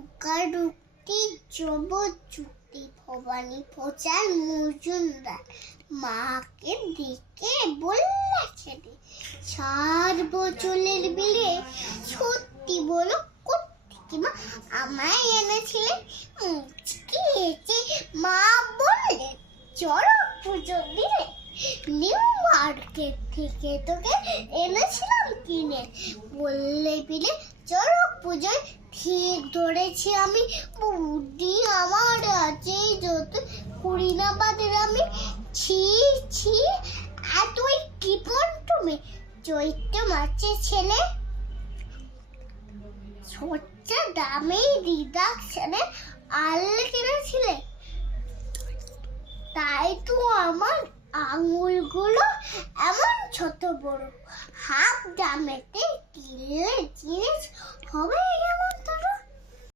খোকারুক্তি চুক্তি ভবানী প্রচার মজুমদার মাকে দিকে বললা ছেড়ে 4 বছরের বিয়ে সত্যি বলো কোত্থেকে মা আমায় এনেছিলে মুচকি হেসে মা বললেন চড়ক পুজো দিলে নিউ মার্কেট থেকে তোকে এনেছিলাম কিনে বললে বিলে চড়ক পুজোয় ঠিক ধরেছি আমি বুদ্ধি আমার আছে যত কুড়ি না বাদের আমি ছি ছি এতই কৃপণ তুমি চৈত্র মাছের ছেলে সচ্চা দামে দিদা ছেলে আল্লে কিনেছিলে তাই তো আমার আঙুলগুলো এমন ছোট বড় হাফ দামেতে কিনলে জিনিস হবে এমন তোর